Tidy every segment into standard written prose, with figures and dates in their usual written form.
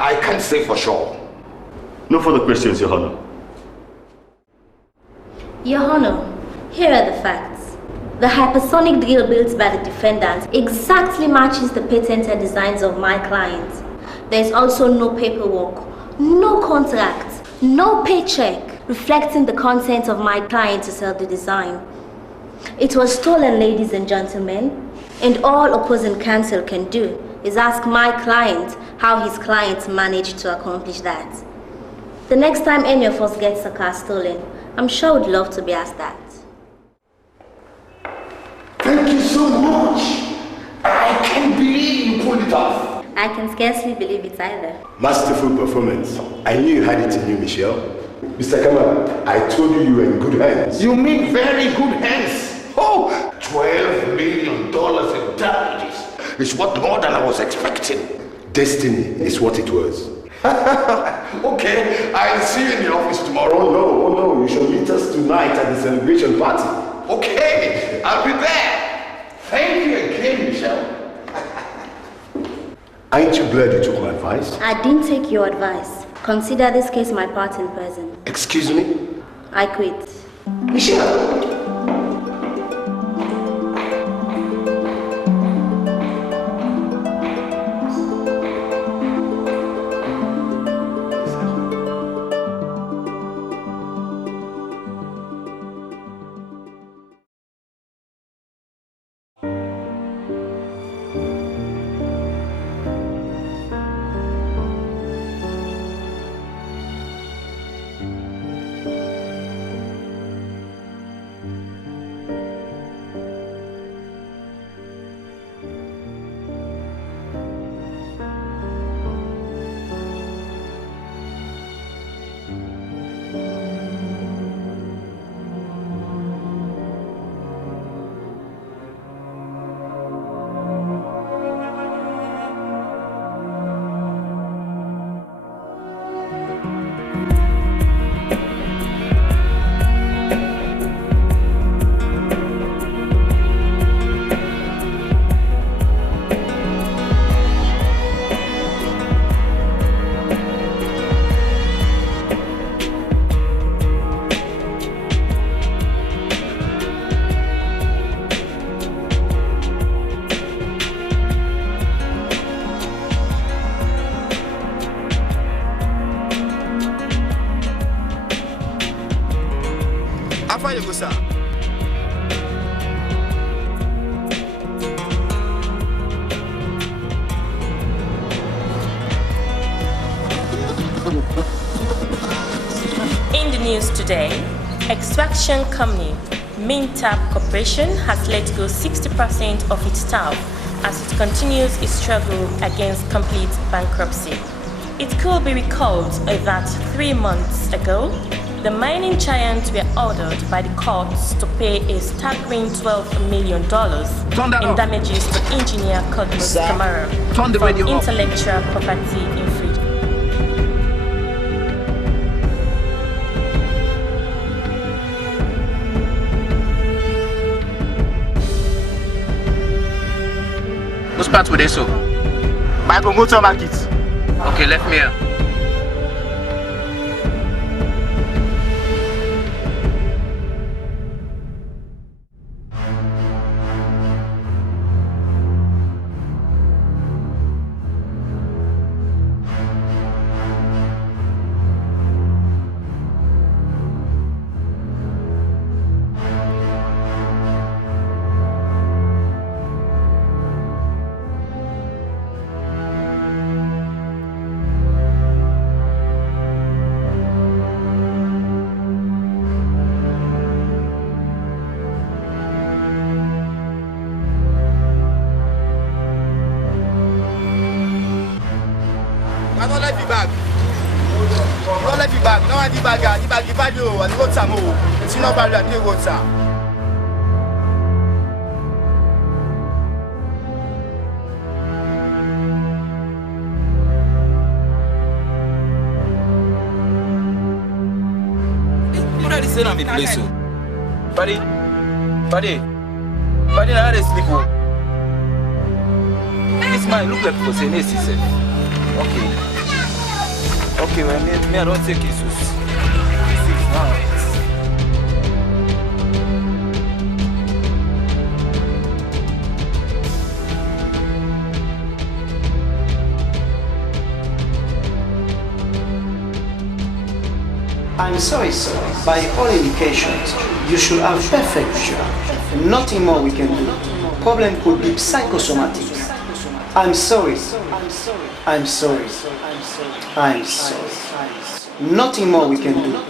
I can't say for sure. No further questions, Your Honor. Your Honor, here are the facts. The hypersonic drill built by the defendant exactly matches the patented designs of my client. There is also no paperwork, no contract, no paycheck reflecting the content of my client to sell the design. It was stolen, ladies and gentlemen, and all opposing counsel can do is ask my client how his client managed to accomplish that. The next time any of us gets a car stolen, I'm sure we'd love to be asked that. Thank you so much. I can't believe you pulled it off. I can scarcely believe it either. Masterful performance. I knew you had it in you, Michelle. Mr. Kamara, I told you were in good hands. You mean very good hands? Oh, $12 million in damages. It's what more than I was expecting. Destiny is what it was. Okay, I'll see you in the office tomorrow. Oh no, you shall meet us tonight at the celebration party. Okay, I'll be there. Thank you again, Michelle. Aren't you glad you took my advice? I didn't take your advice. Consider this case my part in prison. Excuse me? I quit. Michelle. In the news today, extraction company Mintap Corporation has let go 60% of its staff as it continues its struggle against complete bankruptcy. It could be recalled that 3 months ago, the mining giants were ordered by the courts to pay a staggering $12 million in damages to engineer Cosmos Kamara for intellectual property infringement. Whose part were they so? My promoter market. Okay, left me here. Paddy, now they sleep. This man look like for saying this, he said. Okay. Okay, well, me I don't take Jesus. Now. I'm sorry, sir. By all indications, you should have perfect vision. Nothing more we can do. Problem could be psychosomatic. I'm sorry. I'm sorry. I'm sorry. Nothing more we can do.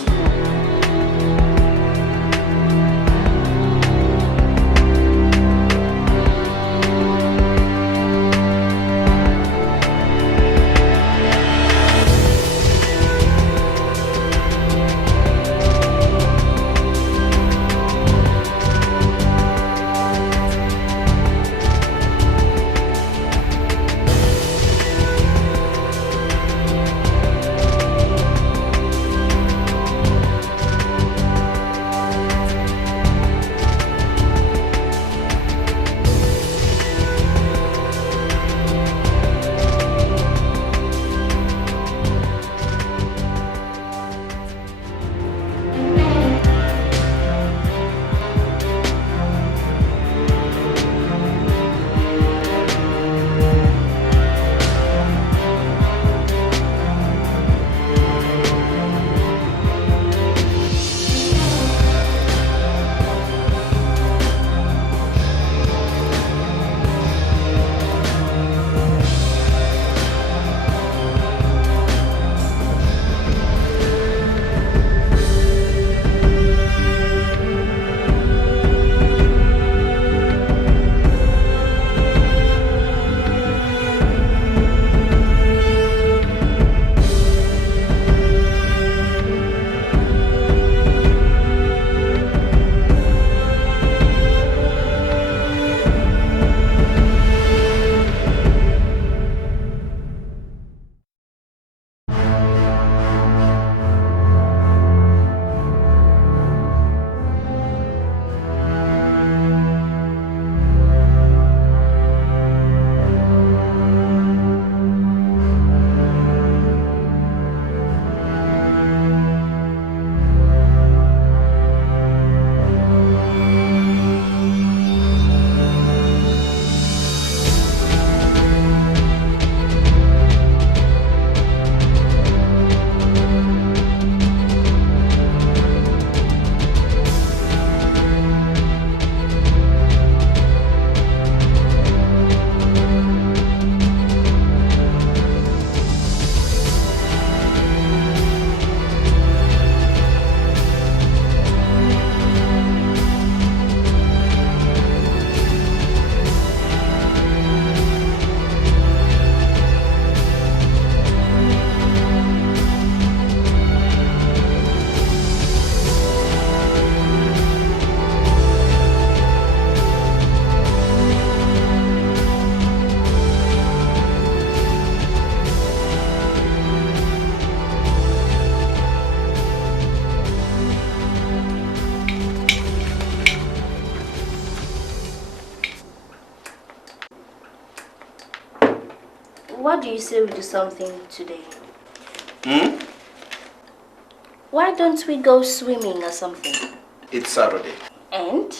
What do you say we do something today? Why don't we go swimming or something? It's Saturday. And?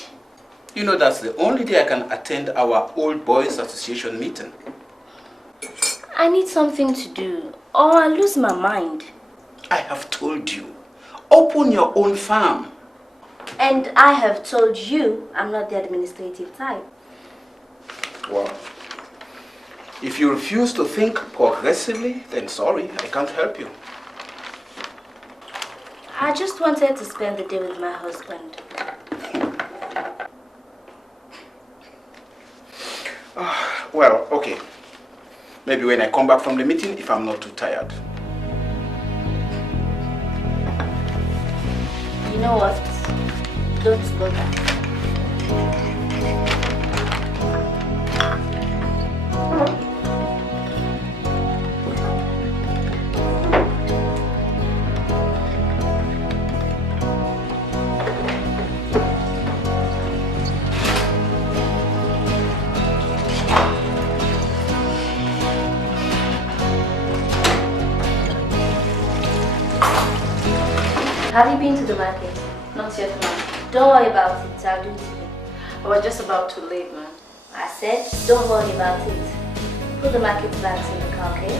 You know that's the only day I can attend our Old Boys Association meeting. I need something to do, or I'll lose my mind. I have told you, open your own farm. And I have told you I'm not the administrative type. Well, if you refuse to think progressively, then sorry, I can't help you. I just wanted to spend the day with my husband. Well, okay. Maybe when I come back from the meeting, if I'm not too tired. You know what? Don't bother. Have you been to the market? Not yet, ma'am. Don't worry about it, I'll do it today. I was just about to leave, ma'am. I said, don't worry about it. Put the market bags in the car, okay?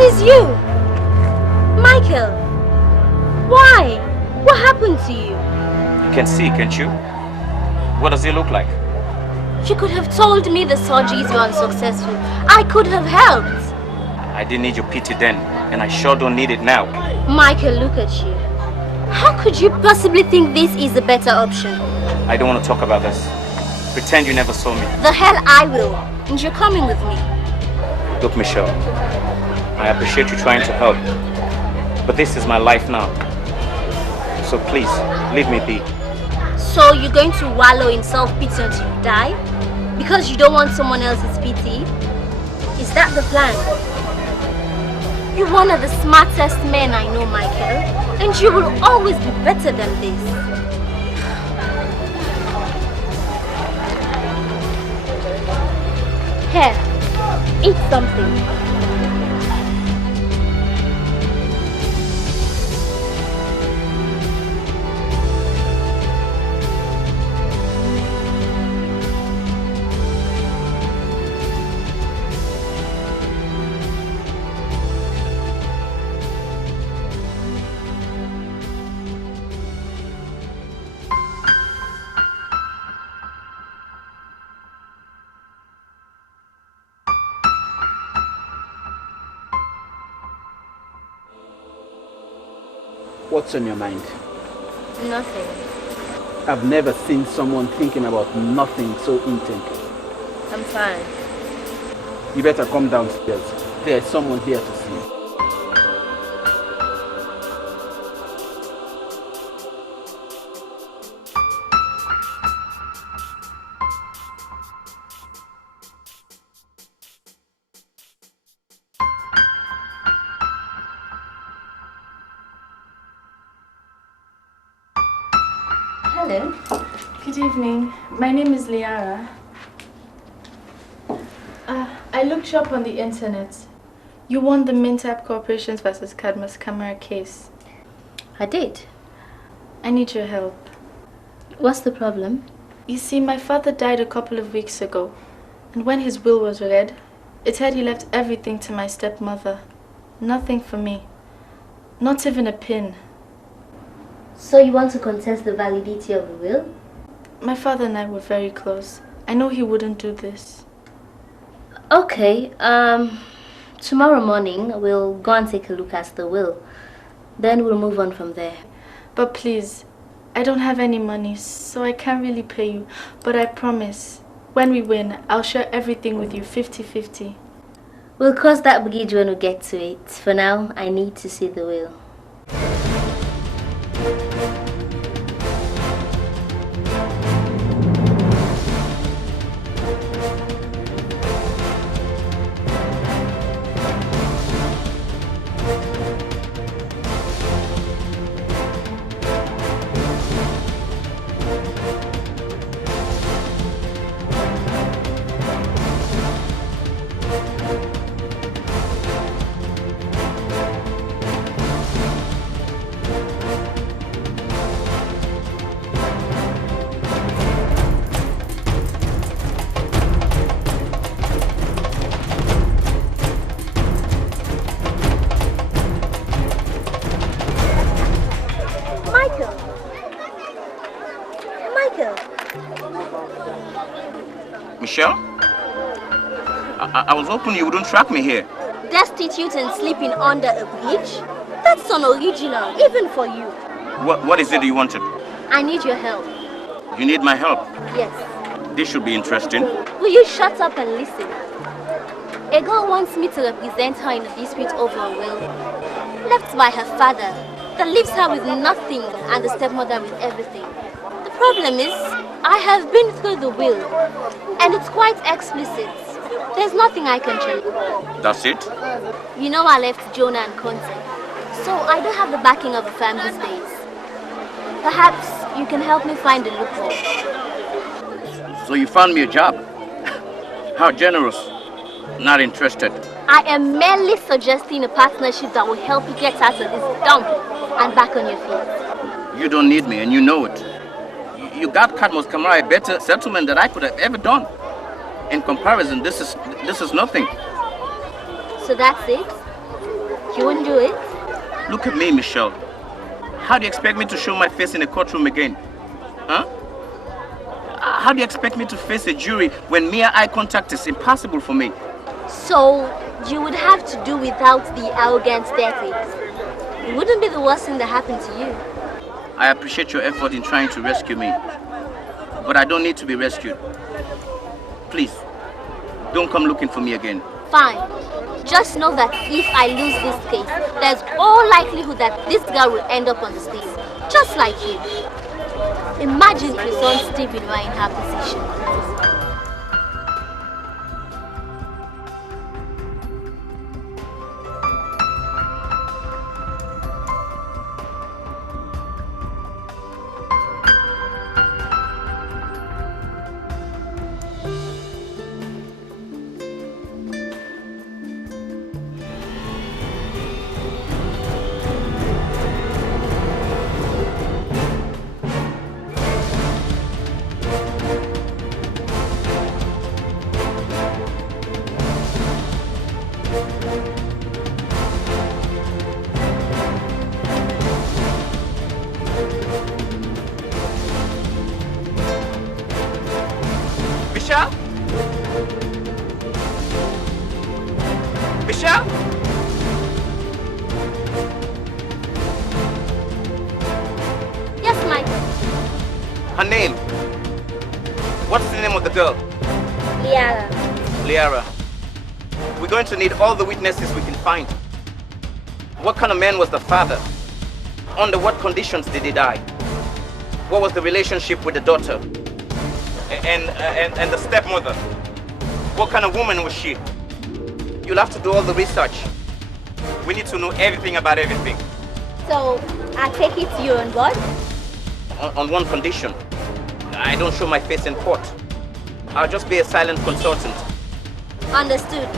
is you! Michael! Why? What happened to you? You can see, can't you? What does he look like? You could have told me the surgeries were unsuccessful. I could have helped. I didn't need your pity then, and I sure don't need it now. Michael, look at you. How could you possibly think this is a better option? I don't want to talk about this. Pretend you never saw me. The hell I will. And you're coming with me. Look, Michelle, I appreciate you trying to help, but this is my life now. So please, leave me be. So you're going to wallow in self-pity until you die? Because you don't want someone else's pity? Is that the plan? You're one of the smartest men I know, Michael. And you will always be better than this. Here, eat something. What's on your mind? Nothing. I've never seen someone thinking about nothing so intently. I'm fine. You better come downstairs. There's someone here to see you. Hello. Good evening. My name is Liara. I looked you up on the internet. You won the Mintap Corporations versus Cadmus Camera case. I did. I need your help. What's the problem? You see, my father died a couple of weeks ago, and when his will was read, it said he left everything to my stepmother. Nothing for me. Not even a pin. So you want to contest the validity of the will? My father and I were very close. I know he wouldn't do this. Okay, tomorrow morning we'll go and take a look at the will. Then we'll move on from there. But please, I don't have any money, so I can't really pay you. But I promise, when we win, I'll share everything with you 50-50. We'll cross that bridge when we get to it. For now, I need to see the will. Michelle? I was hoping you wouldn't track me here. Destitute and sleeping under a bridge? That's unoriginal, even for you. What is it you wanted? I need your help. You need my help? Yes. This should be interesting. Will you shut up and listen? A girl wants me to represent her in a dispute over a will. Left by her father, that leaves her with nothing and the stepmother with everything. The problem is, I have been through the will, and it's quite explicit. There's nothing I can change. That's it? You know I left Jonah and Conte, so I don't have the backing of a firm these days. Perhaps you can help me find a loophole. So you found me a job? How generous. Not interested. I am merely suggesting a partnership that will help you get out of this dump and back on your feet. You don't need me, and you know it. You got Cadmus Kamara a better settlement than I could have ever done. In comparison, this is nothing. So that's it? You wouldn't do it? Look at me, Michelle. How do you expect me to show my face in a courtroom again? Huh? How do you expect me to face a jury when mere eye contact is impossible for me? So you would have to do without the arrogant staircase. It wouldn't be the worst thing that happened to you. I appreciate your effort in trying to rescue me, but I don't need to be rescued. Please, don't come looking for me again. Fine. Just know that if I lose this case, there's all likelihood that this girl will end up on the stage, just like you. Imagine if your son Stephen were in her position. Michelle? Yes, Michael. Her name? What's the name of the girl? Liara. Liara. We're going to need all the witnesses we can find. What kind of man was the father? Under what conditions did he die? What was the relationship with the daughter? And the stepmother? What kind of woman was she? You'll have to do all the research. We need to know everything about everything. So, I take it you're on board? On one condition. I don't show my face in court. I'll just be a silent consultant. Understood.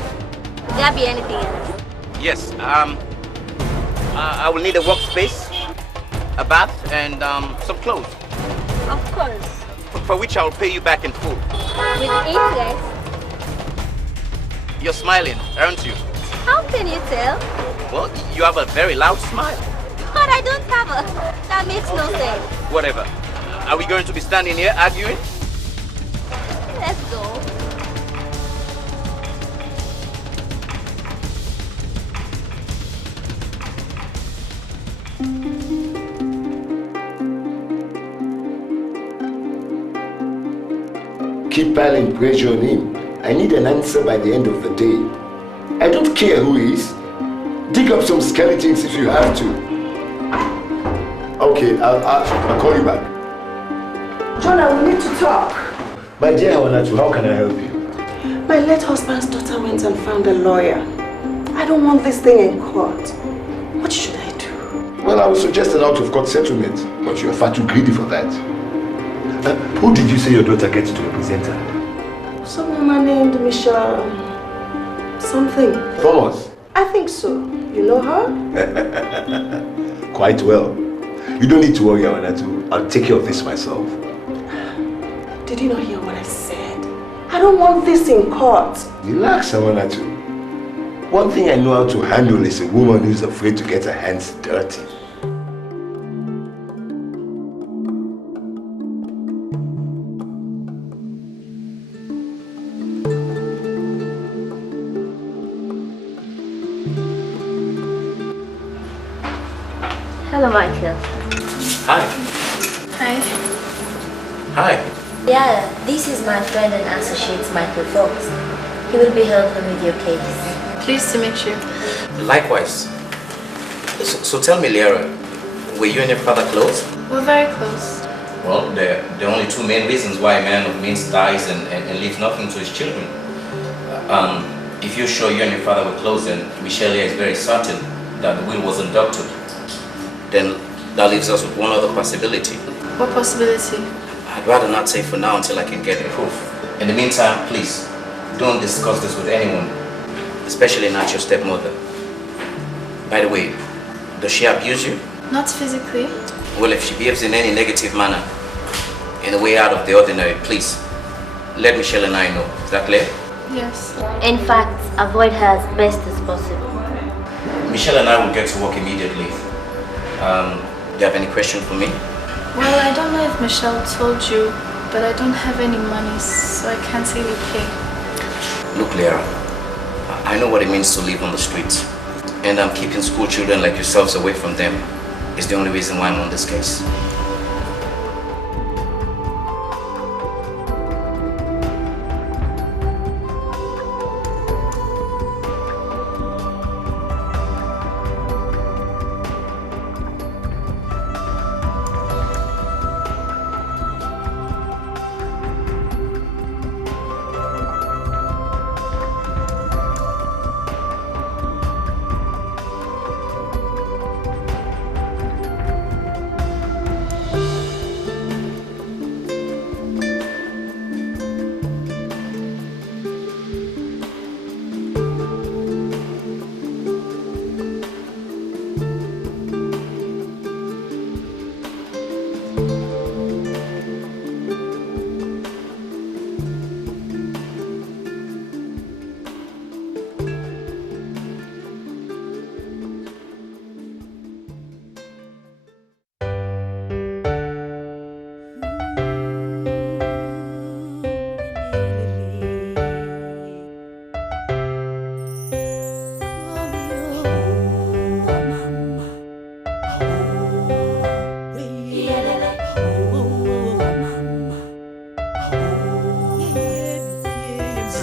Could there be anything else? Yes, I will need a workspace, a bath, and some clothes. Of course. For which I will pay you back in full. With interest? You're smiling, aren't you? How can you tell? Well, you have a very loud smile. But I don't have a. That makes no sense. Whatever. Are we going to be standing here arguing? Let's go. keep piling pressure on him. I need an answer by the end of the day. I don't care who he is. Dig up some skeletons if you have to. Okay, I'll call you back. Jonah, we need to talk. My dear Hawanatu, how can I help you? My late husband's daughter went and found a lawyer. I don't want this thing in court. What should I do? Well, I would suggest an out-of-court settlement, but you're far too greedy for that. Who did you say your daughter gets to represent her? Some woman named Michelle... something. Thomas? I think so. You know her? Quite well. You don't need to worry, Hawanatu. I'll take care of this myself. Did you not hear what I said? I don't want this in court. Relax, Hawanatu. One thing I know how to handle is a woman who's afraid to get her hands dirty. Hello, Michael. Hi. Hi. Hi. Yeah, this is my friend and associate, Michael Fox. He will be helping with your case. Pleased to meet you. Likewise. So tell me, Liara, were you and your father close? We're very close. Well, there are only two main reasons why a man of means dies and leaves nothing to his children. If you're sure you and your father were close, then Michelle is very certain that the will was inducted. Then that leaves us with one other possibility. What possibility? I'd rather not say for now until I can get the proof. In the meantime, please, don't discuss this with anyone, especially not your stepmother. By the way, does she abuse you? Not physically. Well, if she behaves in any negative manner, in a way out of the ordinary, please, let Michelle and I know. Is that clear? Yes. In fact, avoid her as best as possible. Michelle and I will get to work immediately. Do you have any question for me? Well, I don't know if Michelle told you, but I don't have any money, so I can't really pay. Look, Liara, I know what it means to live on the streets. And I'm keeping school children like yourselves away from them. It's the only reason why I'm on this case.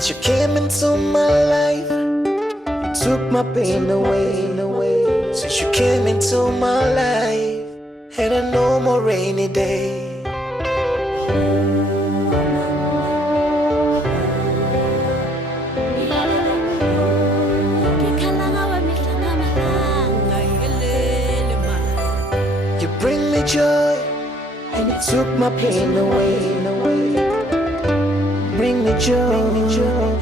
You came into my life, you took my pain away. Since you came into my life, and I no more rainy day. You bring me joy, and you took my pain away. Bring me joy,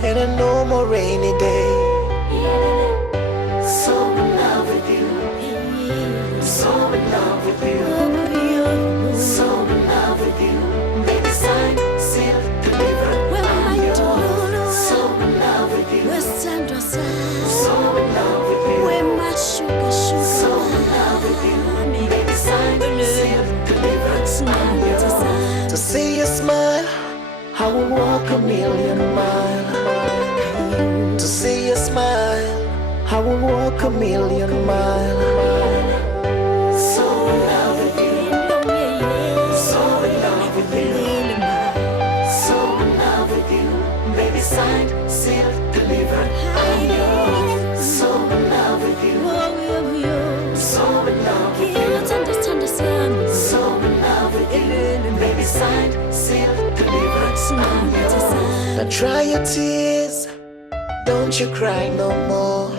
and a no more rainy day. So in love with you, so in love with you, so in love with you. Baby, sign, seal, deliver, I'm yours. So in love with you, so in love with you, so in love with you. Baby, sign, seal, deliver, I'm yours. To see you smile, I will walk a million miles. To see you smile, I will walk a million miles. So in love with you, so in love with you, so in love Now dry your tears, don't you cry no more.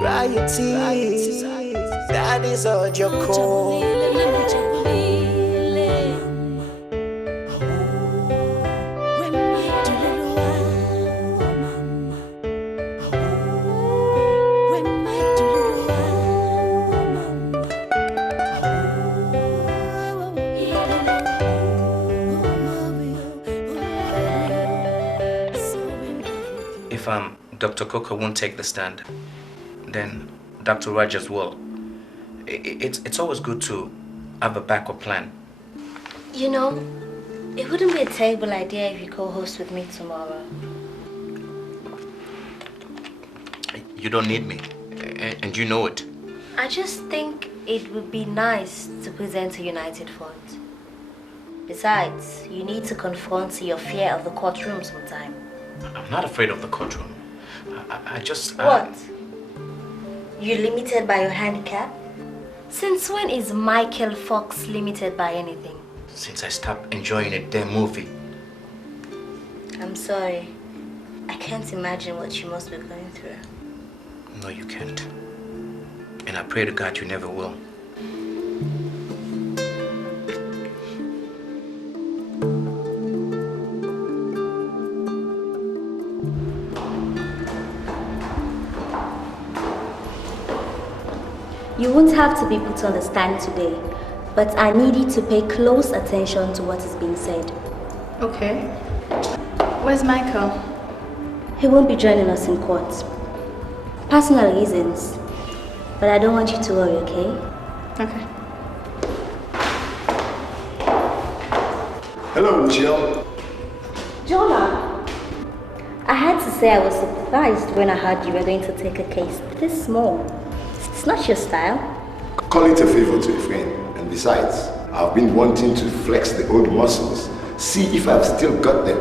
Dry your tears, that is all your call. If Dr. Coker won't take the stand, then Dr. Rogers will. It's always good to have a backup plan. You know, it wouldn't be a terrible idea if you co-host with me tomorrow. You don't need me, and you know it. I just think it would be nice to present a united front. Besides, you need to confront your fear of the courtroom sometime. I'm not afraid of the courtroom. I just... What? You're limited by your handicap? Since when is Michael Fox limited by anything? Since I stopped enjoying a damn movie. I'm sorry. I can't imagine what you must be going through. No, you can't. And I pray to God you never will. You won't have to be put on the stand today, but I need you to pay close attention to what is being said. Okay. Where's Michael? He won't be joining us in court. Personal reasons. But I don't want you to worry, okay? Okay. Hello, Michelle. Jonah! I had to say I was surprised when I heard you were going to take a case this small. It's not your style. Call it a favor to a friend. And besides, I've been wanting to flex the old muscles, see if I've still got them.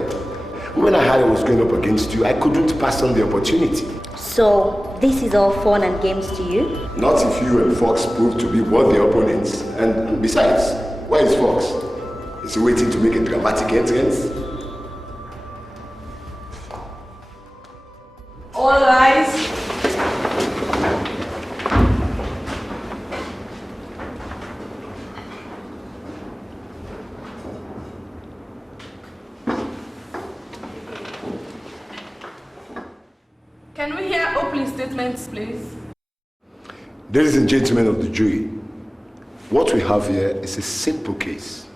When I heard I was going up against you, I couldn't pass on the opportunity. So, this is all fun and games to you? Not if you and Fox prove to be worthy opponents. And besides, where is Fox? Is he waiting to make a dramatic entrance? All rise. Can we hear opening statements, please? Ladies and gentlemen of the jury, what we have here is a simple case.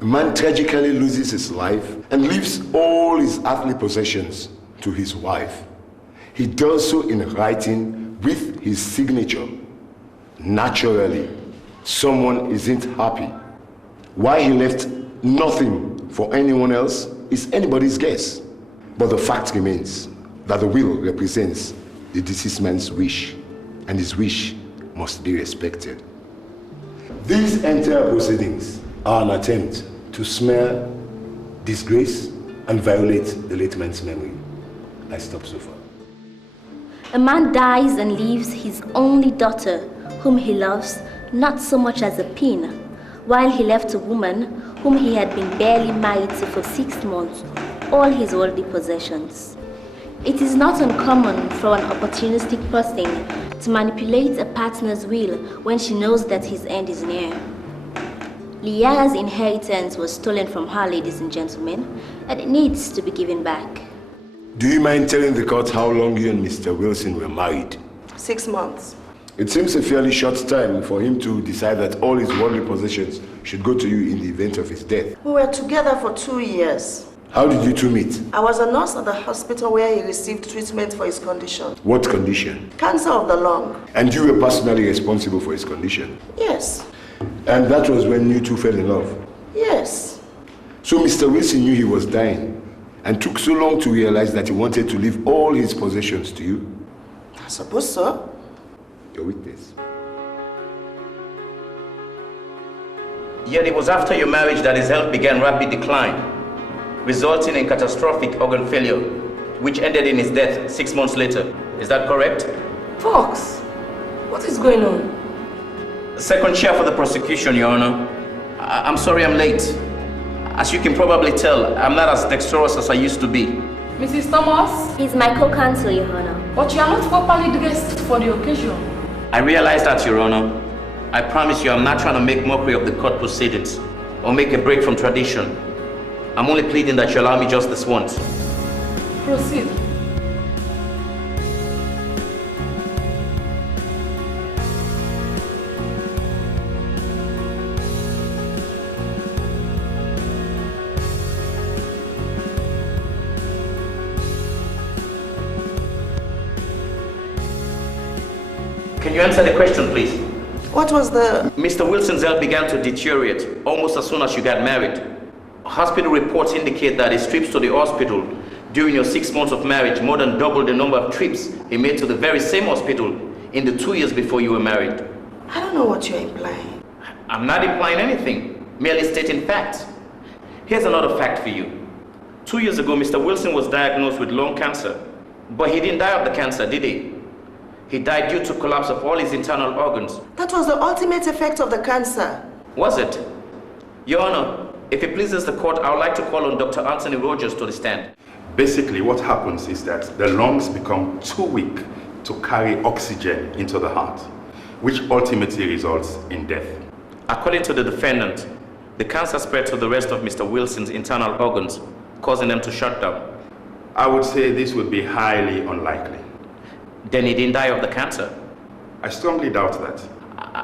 A man tragically loses his life and leaves all his earthly possessions to his wife. He does so in writing with his signature. Naturally, someone isn't happy. Why he left nothing for anyone else is anybody's guess. But the fact remains that the will represents the deceased man's wish, and his wish must be respected. These entire proceedings are an attempt to smear, disgrace, and violate the late man's memory. I stop so far. A man dies and leaves his only daughter, whom he loves not so much as a pin, while he left a woman whom he had been barely married to for 6 months, all his worldly possessions. It is not uncommon for an opportunistic person to manipulate a partner's will when she knows that his end is near. Liara's inheritance was stolen from her, ladies and gentlemen, and it needs to be given back. Do you mind telling the court how long you and Mr. Wilson were married? 6 months. It seems a fairly short time for him to decide that all his worldly possessions should go to you in the event of his death. We were together for 2 years. How did you two meet? I was a nurse at the hospital where he received treatment for his condition. What condition? Cancer of the lung. And you were personally responsible for his condition? Yes. And that was when you two fell in love? Yes. So Mr. Wilson knew he was dying and took so long to realize that he wanted to leave all his possessions to you? I suppose so. Your witness. Yet it was after your marriage that his health began rapid decline, resulting in catastrophic organ failure, which ended in his death 6 months later. Is that correct? Fox, what is going on? Second chair for the prosecution, Your Honor. I'm sorry I'm late. As you can probably tell, I'm not as dexterous as I used to be. Mrs. Thomas? He's my co-counsel, Your Honor. But you are not properly dressed for the occasion. I realize that, Your Honor. I promise you I'm not trying to make mockery of the court proceedings or make a break from tradition. I'm only pleading that you allow me just this once. Proceed. Can you answer the question, please? What was the... Mr. Wilson's health began to deteriorate almost as soon as you got married. Hospital reports indicate that his trips to the hospital during your 6 months of marriage more than doubled the number of trips he made to the very same hospital in the 2 years before you were married. I don't know what you're implying. I'm not implying anything, merely stating facts. Here's another fact for you. 2 years ago, Mr. Wilson was diagnosed with lung cancer, but he didn't die of the cancer, did he? He died due to collapse of all his internal organs. That was the ultimate effect of the cancer. Was it? Your Honor, if it pleases the court, I would like to call on Dr. Anthony Rogers to the stand. Basically, what happens is that the lungs become too weak to carry oxygen into the heart, which ultimately results in death. According to the defendant, the cancer spread to the rest of Mr. Wilson's internal organs, causing them to shut down. I would say this would be highly unlikely. Then he didn't die of the cancer? I strongly doubt that.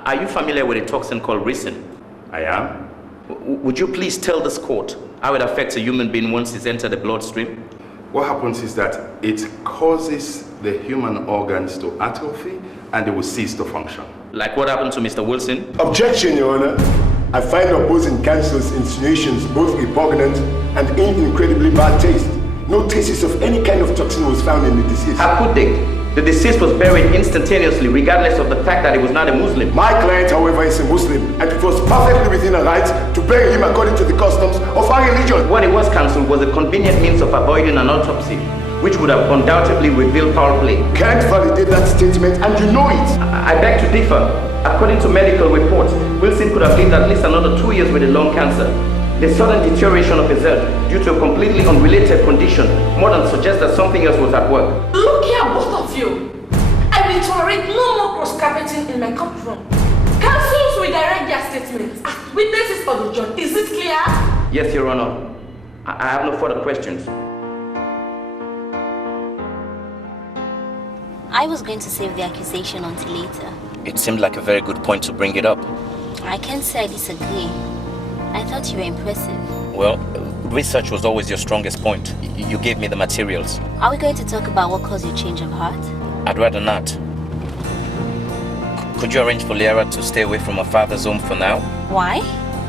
Are you familiar with a toxin called ricin? I am. Would you please tell this court how it affects a human being once it's entered the bloodstream? What happens is that it causes the human organs to atrophy and they will cease to function. Like what happened to Mr. Wilson? Objection, Your Honor. I find opposing counsel's insinuations both repugnant and in incredibly bad taste. No traces of any kind of toxin was found in the deceased. How could they? The deceased was buried instantaneously, regardless of the fact that he was not a Muslim. My client, however, is a Muslim, and it was perfectly within her rights to bury him according to the customs of our religion. What it was, counsel, was a convenient means of avoiding an autopsy, which would have undoubtedly revealed foul play. Can't validate that statement, and you know it. I beg to differ. According to medical reports, Wilson could have lived at least another 2 years with a lung cancer. The sudden deterioration of his health due to a completely unrelated condition more than suggests that something else was at work. Look here, both of you. I will tolerate no more cross-carpeting in my courtroom. Counsels will direct their statements as witnesses for the judge. Is it clear? Yes, Your Honor. I have no further questions. I was going to save the accusation until later. It seemed like a very good point to bring it up. I can't say I disagree. I thought you were impressive. Well, research was always your strongest point. You gave me the materials. Are we going to talk about what caused your change of heart? I'd rather not. Could you arrange for Liara to stay away from her father's home for now? Why?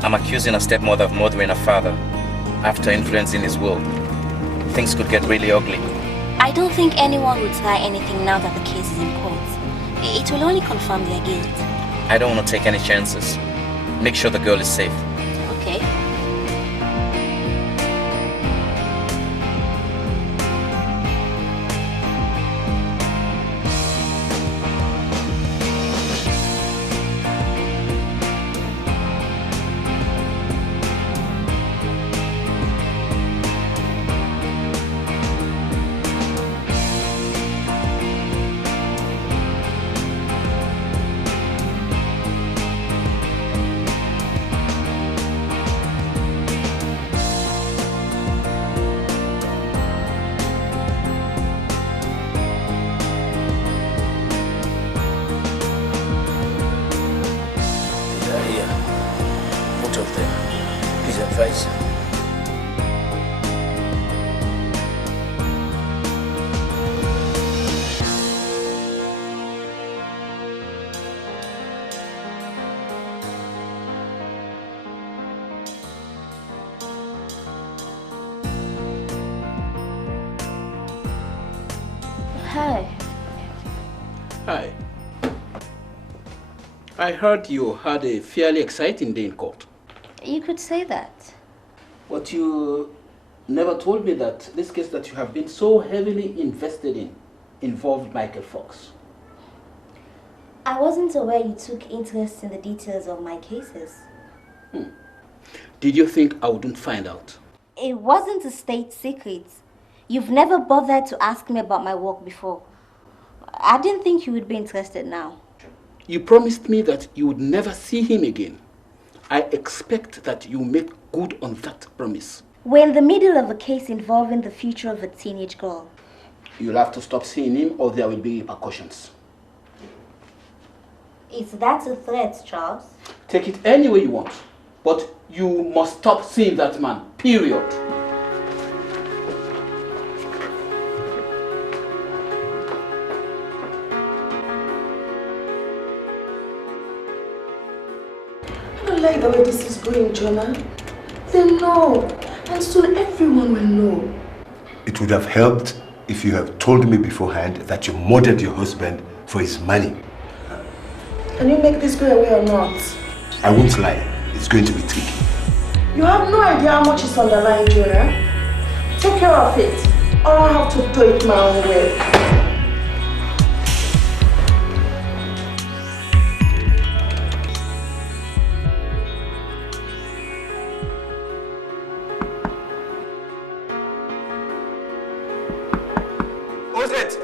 I'm accusing her stepmother of murdering her father after influencing his will. Things could get really ugly. I don't think anyone would try anything now that the case is in court. It will only confirm their guilt. I don't want to take any chances. Make sure the girl is safe. Okay. Hi. Hi. I heard you had a fairly exciting day in court. You could say that. But you never told me that this case that you have been so heavily invested in involved Michael Fox. I wasn't aware you took interest in the details of my cases. Did you think I wouldn't find out? It wasn't a state secret. You've never bothered to ask me about my work before. I didn't think you would be interested now. You promised me that you would never see him again. I expect that you make good on that promise. We're in the middle of a case involving the future of a teenage girl. You'll have to stop seeing him or there will be repercussions. Is that a threat, Charles? Take it any way you want, but you must stop seeing that man, period. I don't like the way this is going, Jonah. They know, and soon everyone will know. It would have helped if you have told me beforehand that you murdered your husband for his money. Can you make this go away or not? I won't lie, it's going to be tricky. You have no idea how much is on the line, Jonah. Take care of it, or I have to do it my own way. Who's it?